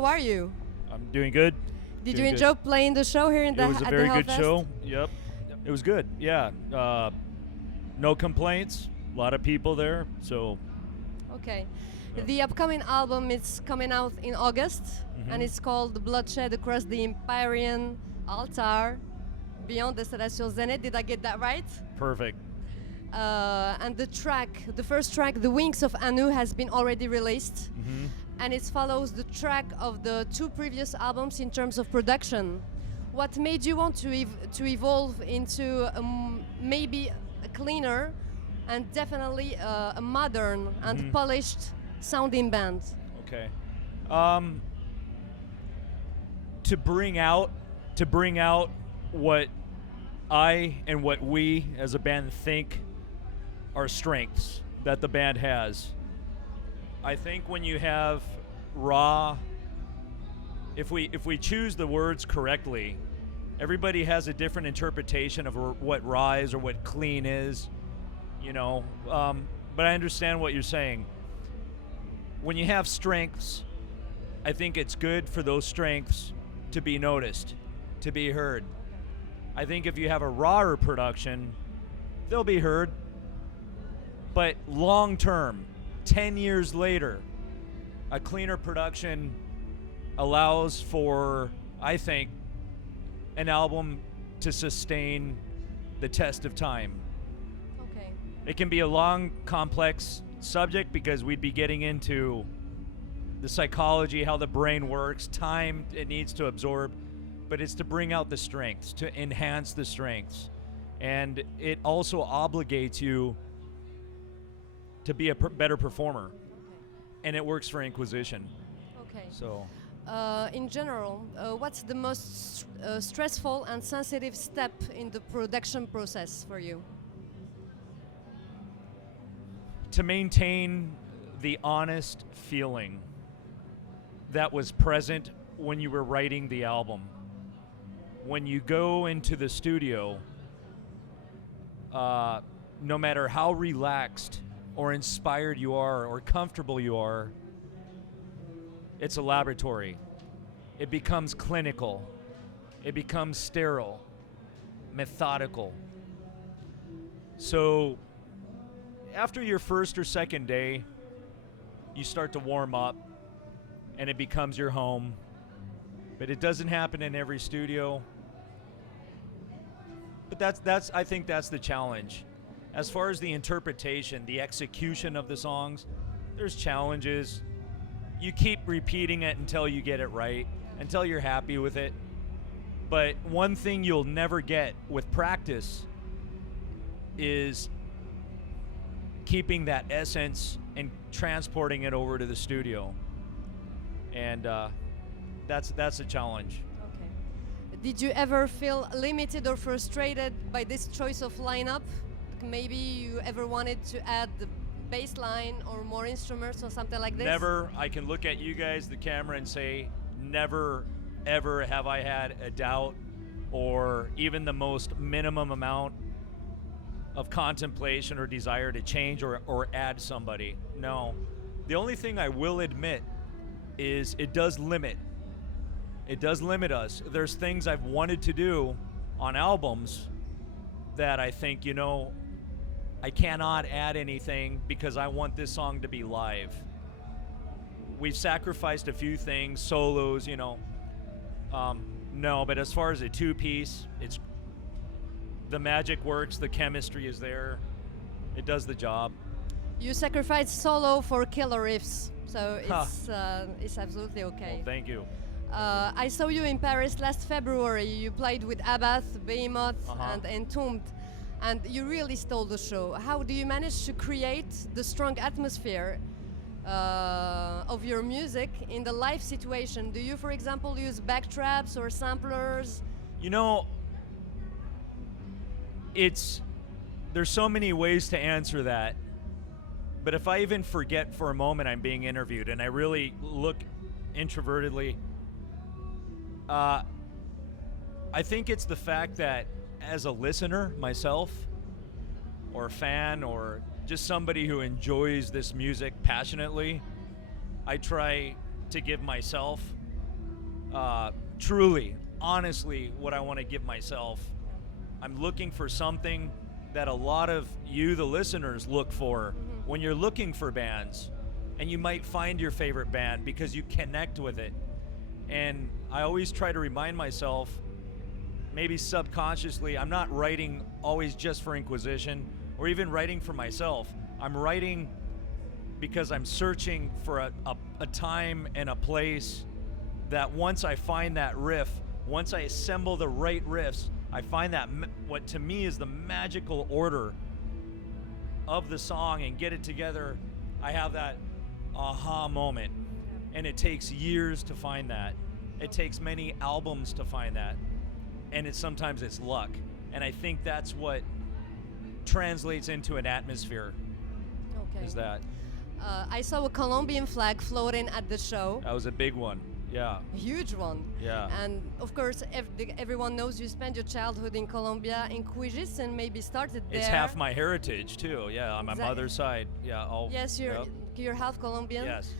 how are you? I'm doing good. Did you enjoy playing the show here in the It was a very good Hellfest? show. Yep. It was good. Yeah. No complaints. A lot of people there. So. Okay. The upcoming album is coming out in August, and it's called Bloodshed Across the Empyrean Altar, Beyond the Celestial Zenith. Did I get that right? Perfect. And the first track, The Wings of Anu, has been already released, and it follows the track of the two previous albums in terms of production. What made you want to evolve into maybe a cleaner and definitely a modern and polished sounding band? Okay. To bring out what I and what we as a band think are strengths that the band has. I think when you have raw, if we choose the words correctly, everybody has a different interpretation of what raw is or what clean is, you know. But I understand what you're saying. When you have strengths, I think it's good for those strengths to be noticed, to be heard. I think if you have a rawer production, they'll be heard. But long term, 10 years later, a cleaner production allows for, I think, an album to sustain the test of time. Okay. It can be a long, complex subject because we'd be getting into the psychology, how the brain works, time it needs to absorb, but it's to bring out the strengths, to enhance the strengths. And it also obligates you to be a better performer. Okay. And it works for Inquisition. Okay. So, in general, what's the most stressful and sensitive step in the production process for you? to maintain the honest feeling that was present when you were writing the album. When you go into the studio, no matter how relaxed or inspired you are or comfortable you are, it's a laboratory. It becomes clinical. It becomes sterile, methodical. So after your first or second day, you start to warm up and it becomes your home. But it doesn't happen in every studio. But that's I think that's the challenge. As far as the interpretation, the execution of the songs, there's challenges. You keep repeating it until you get it right, until you're happy with it. But one thing you'll never get with practice is keeping that essence and transporting it over to the studio. And that's a challenge. Okay. Did you ever feel limited or frustrated by this choice of lineup? Like maybe you ever wanted to add the bass line or more instruments or something like this? Never. I can look at you guys, the camera, and say, never, ever have I had a doubt or even the most minimum amount of contemplation or desire to change or add somebody. No. The only thing I will admit is it does limit. It does limit us. There's things I've wanted to do on albums that I think, you know, I cannot add anything because I want this song to be live. We've sacrificed a few things, solos, you know. No, but as far as a two-piece, it's the magic works, the chemistry is there. It does the job. You sacrificed solo for killer riffs, so it's absolutely okay. Well, thank you. I saw you in Paris last February. You played with Abath, Behemoth, and Entombed, and you really stole the show. How do you manage to create the strong atmosphere of your music in the live situation? Do you, for example, use backtraps or samplers? You know, there's so many ways to answer that. But if I even forget for a moment I'm being interviewed and I really look introvertedly, I think it's the fact that as a listener myself, or a fan, or just somebody who enjoys this music passionately, I try to give myself Truly, honestly, what I want to give myself. I'm looking for something that a lot of you, the listeners, look for when you're looking for bands. And you might find your favorite band because you connect with it. And I always try to remind myself, maybe subconsciously, I'm not writing always just for Inquisition or even writing for myself. I'm writing because I'm searching for a time and a place that once I find that riff, once I assemble the right riffs, I find that what to me is the magical order of the song and get it together. I have that aha moment, and it takes years to find that. It takes many albums to find that, and sometimes it's luck. And I think that's what translates into an atmosphere. Okay. Is that I saw a Colombian flag floating at the show. that was a big one. Yeah. A huge one. Yeah. And of course, everyone knows you spent your childhood in Colombia. Inquisition maybe started there. It's half my heritage too. Yeah, on my Exactly. mother's side. Yeah. Yes, you're half Colombian. Yes.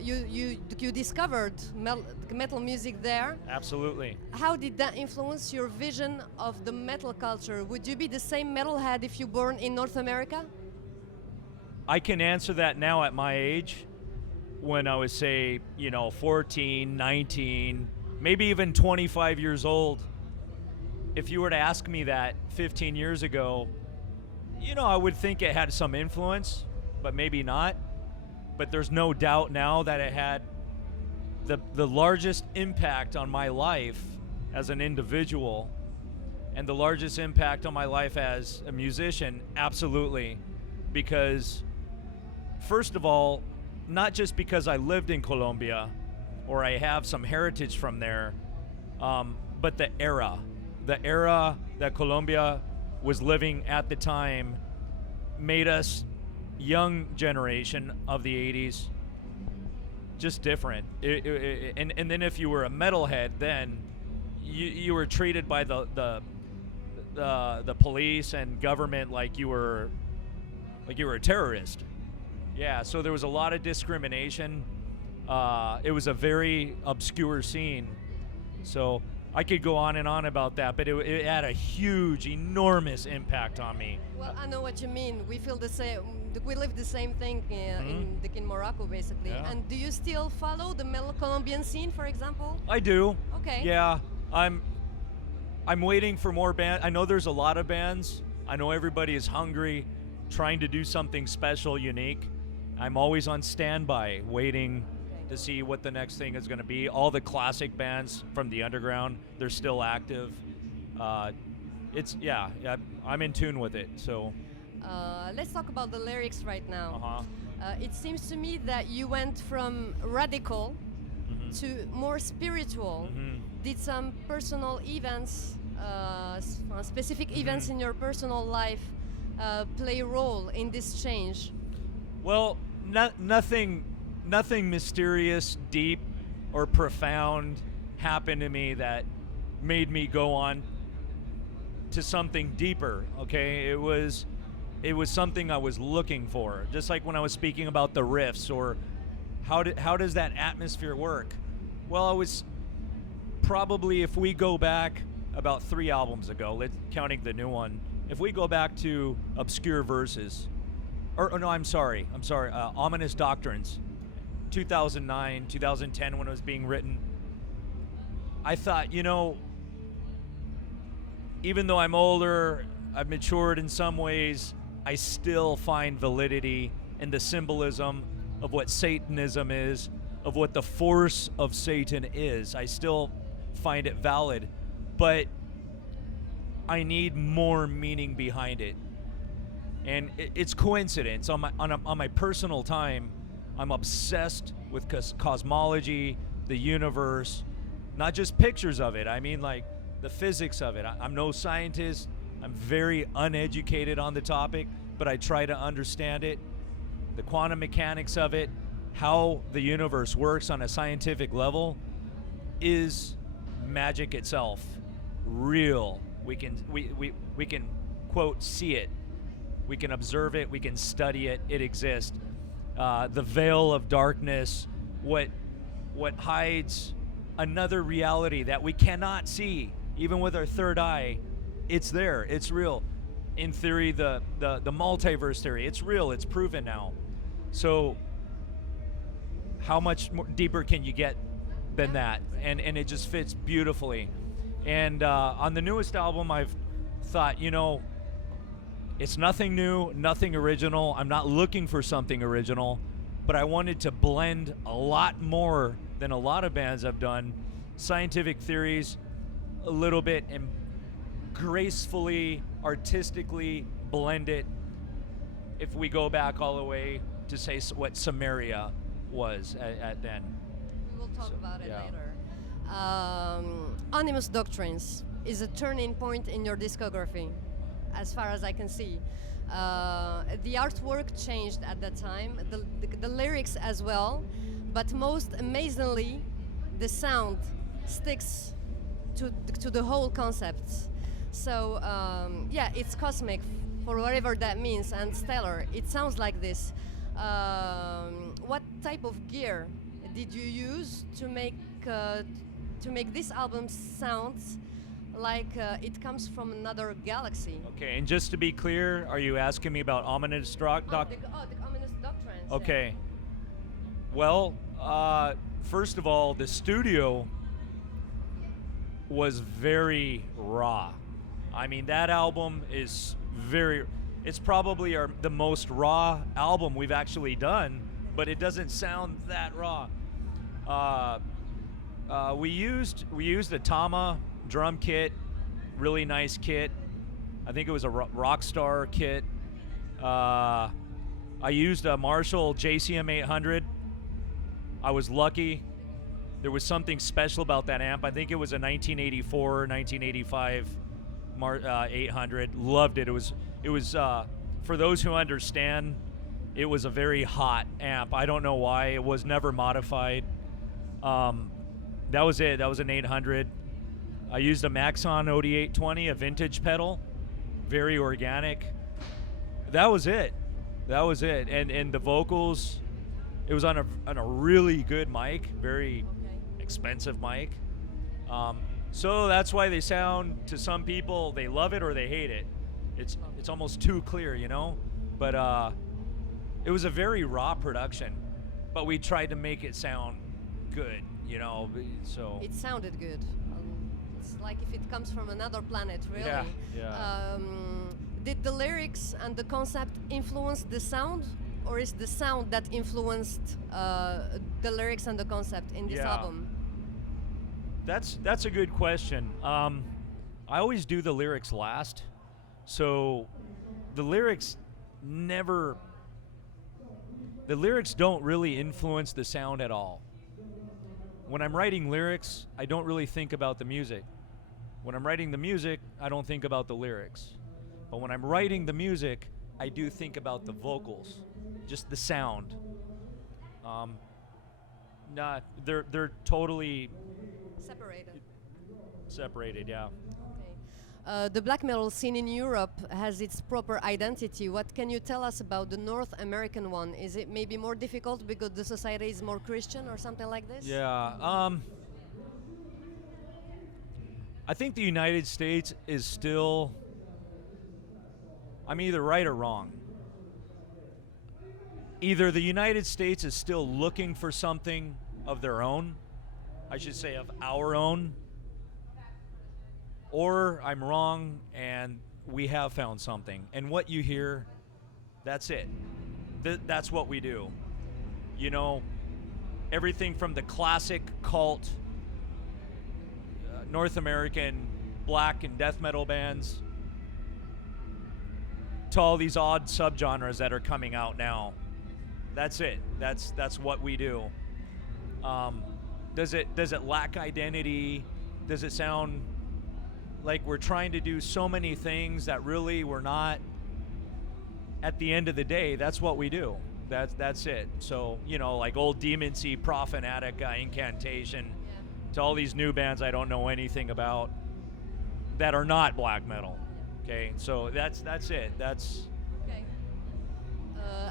You discovered metal music there. Absolutely. How did that influence your vision of the metal culture? Would you be the same metalhead if you born in North America? I can answer that now at my age. When I was, say, 14, 19, maybe even 25 years old. If you were to ask me that 15 years ago, I would think it had some influence, but maybe not. But there's no doubt now that it had the largest impact on my life as an individual and the largest impact on my life as a musician, absolutely. Because, first of all, not just because I lived in Colombia or I have some heritage from there, but the era that Colombia was living at the time made us, young generation of the 80s, just different. And then if you were a metalhead, then you were treated by the police and government like you were a terrorist. Yeah, so there was a lot of discrimination. It was a very obscure scene. So I could go on and on about that, but it had a huge, enormous impact on me. Well, I know what you mean. We feel the same. We live the same thing in Morocco, basically. Yeah. And do you still follow the metal Colombian scene, for example? I do. Okay. Yeah, I'm waiting for more bands. I know there's a lot of bands. I know everybody is hungry, trying to do something special, unique. I'm always on standby, waiting to see what the next thing is going to be. All the classic bands from the underground, they're still active. I'm in tune with it. So let's talk about the lyrics right now. Uh-huh. It seems to me that you went from radical to more spiritual. Did some personal events, specific events in your personal life play a role in this change? Well, nothing mysterious, deep, or profound happened to me that made me go on to something deeper. Okay, it was something I was looking for. Just like when I was speaking about the riffs or how does that atmosphere work? Well, I was probably, if we go back about 3 albums ago, counting the new one, if we go back to Obscure Verses. I'm sorry. Ominous Doctrines, 2009, 2010, when it was being written. I thought, even though I'm older, I've matured in some ways, I still find validity in the symbolism of what Satanism is, of what the force of Satan is. I still find it valid, but I need more meaning behind it. And it's coincidence. On my personal time, I'm obsessed with cosmology, the universe, not just pictures of it. I mean, like the physics of it. I'm no scientist. I'm very uneducated on the topic, but I try to understand it. The quantum mechanics of it, how the universe works on a scientific level, is magic itself. Real. We can quote see it. We can observe it, we can study it, it exists. The veil of darkness, what hides another reality that we cannot see, even with our third eye. It's there. It's real. In theory, the multiverse theory, it's real. It's proven now. So how much more deeper can you get than that? And it just fits beautifully. And on the newest album, I've thought, you know, it's nothing new, nothing original. I'm not looking for something original, but I wanted to blend a lot more than a lot of bands have done. Scientific theories, a little bit, and gracefully, artistically blend it. If we go back all the way to say what Samaria was at then. We will talk about it later. Animus Doctrines is a turning point in your discography, as far as I can see. The artwork changed at that time, the lyrics as well, but most amazingly, the sound sticks to the whole concept. So yeah, it's cosmic for whatever that means, and stellar. It sounds like this. What type of gear did you use to make this album sound like it comes from another galaxy? Okay, and just to be clear, are you asking me about ominous the ominous doctrines. Okay. Well, first of all, the studio was very raw. I mean, that album is it's probably the most raw album we've actually done, but it doesn't sound that raw. We used a Tama drum kit, really nice kit. I think it was a Rockstar kit. I used a Marshall JCM 800. I was lucky. There was something special about that amp. I think it was a 1984, 1985 800. Loved it. It was for those who understand, it was a very hot amp. I don't know why. It was never modified. That was it. That was an 800. I used a Maxon OD820, a vintage pedal, very organic. That was it. And the vocals, it was on a really good mic, very expensive mic. So that's why they sound, to some people, they love it or they hate it. It's almost too clear, you know? But it was a very raw production, but we tried to make it sound good, you know? So it sounded good. It's like if it comes from another planet, really. Yeah. Did the lyrics and the concept influence the sound, or is the sound that influenced the lyrics and the concept in this album? That's a good question. I always do the lyrics last, so the lyrics don't really influence the sound at all. When I'm writing lyrics, I don't really think about the music. When I'm writing the music, I don't think about the lyrics. But when I'm writing the music, I do think about the vocals, just the sound. They're totally separated, yeah. Okay. The black metal scene in Europe has its proper identity. What can you tell us about the North American one? Is it maybe more difficult because the society is more Christian or something like this? Yeah. I think the United States is still, I'm either right or wrong. Either the United States is still looking for something of their own, I should say of our own, or I'm wrong and we have found something. And what you hear, that's it. That's what we do. You know, everything from the classic cult, North American black and death metal bands, to all these odd subgenres that are coming out now. That's it. That's what we do. Does it lack identity? Does it sound like we're trying to do so many things that really we're not? At the end of the day, that's what we do. That's it. So, you know, like old Demon Seed, Profanatica, Incantation, to all these new bands I don't know anything about that are not black metal. Okay, so that's it. That's okay.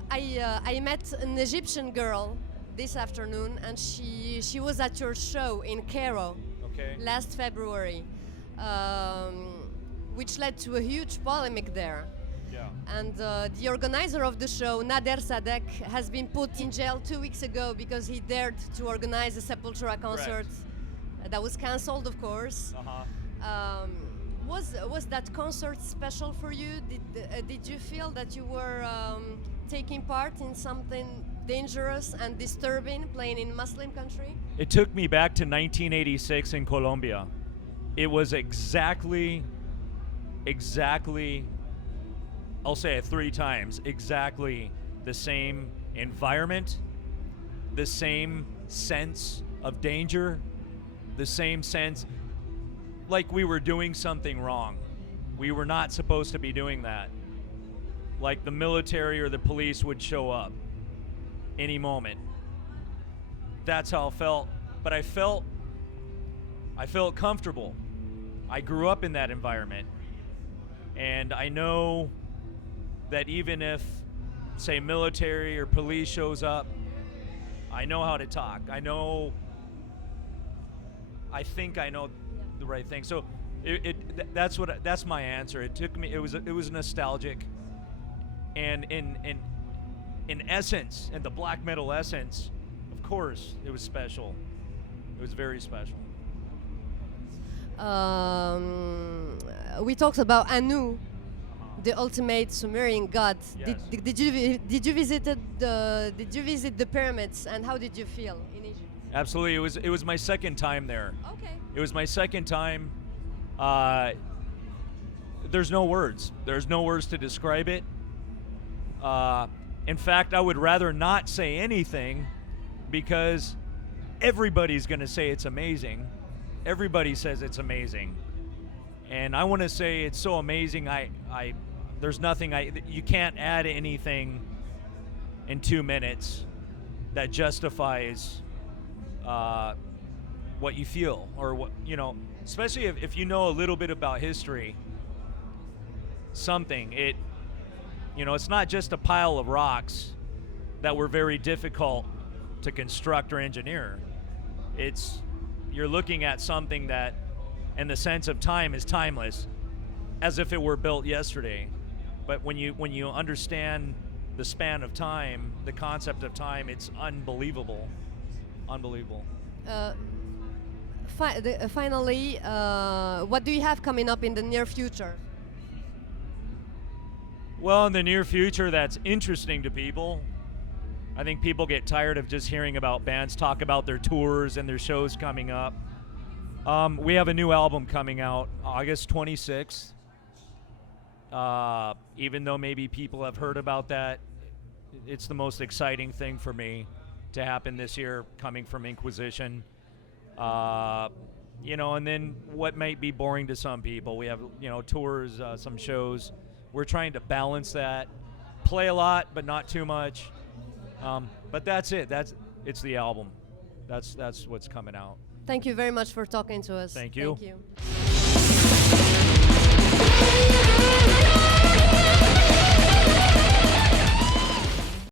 I met an Egyptian girl this afternoon, and she was at your show in Cairo last February, which led to a huge polemic there. Yeah. And the organizer of the show, Nader Sadek, has been put in jail 2 weeks ago because he dared to organize a Sepultura concert that was cancelled, of course. Was that concert special for you? Did you feel that you were taking part in something dangerous and disturbing, playing in Muslim country? It took me back to 1986 in Colombia. It was exactly, I'll say it 3 times, exactly the same environment, the same sense of danger, the same sense like we were doing something wrong. We were not supposed to be doing that. Like the military or the police would show up any moment. That's how it felt. But I felt comfortable. I grew up in that environment. And I know that even if, say, military or police shows up, I know how to talk. I think I know the right thing. So that's my answer. It took me. It was nostalgic, and in essence, in the black metal essence, of course, it was special. It was very special. We talked about Anu, the ultimate Sumerian god. Yes. Did you visit the pyramids, and how did you feel in Egypt? Absolutely. It was my second time there. Okay. It was my second time. There's no words. There's no words to describe it. In fact, I would rather not say anything because everybody's going to say it's amazing. Everybody says it's amazing. And I want to say it's so amazing. There's nothing you can't add anything in 2 minutes that justifies what you feel, or what, especially if you know a little bit about history, it's not just a pile of rocks that were very difficult to construct or engineer. You're looking at something that, in the sense of time, is timeless, as if it were built yesterday. But when you understand the span of time, the concept of time, it's unbelievable. Finally, what do you have coming up in the near future? Well, in the near future, that's interesting to people. I think people get tired of just hearing about bands talk about their tours and their shows coming up. We have a new album coming out August 26th. Even though maybe people have heard about that, it's the most exciting thing for me to happen this year, coming from Inquisition. And then what might be boring to some people, we have, tours, some shows. We're trying to balance that, play a lot, but not too much. But that's it. It's the album. That's what's coming out. Thank you very much for talking to us. Thank you. Thank you.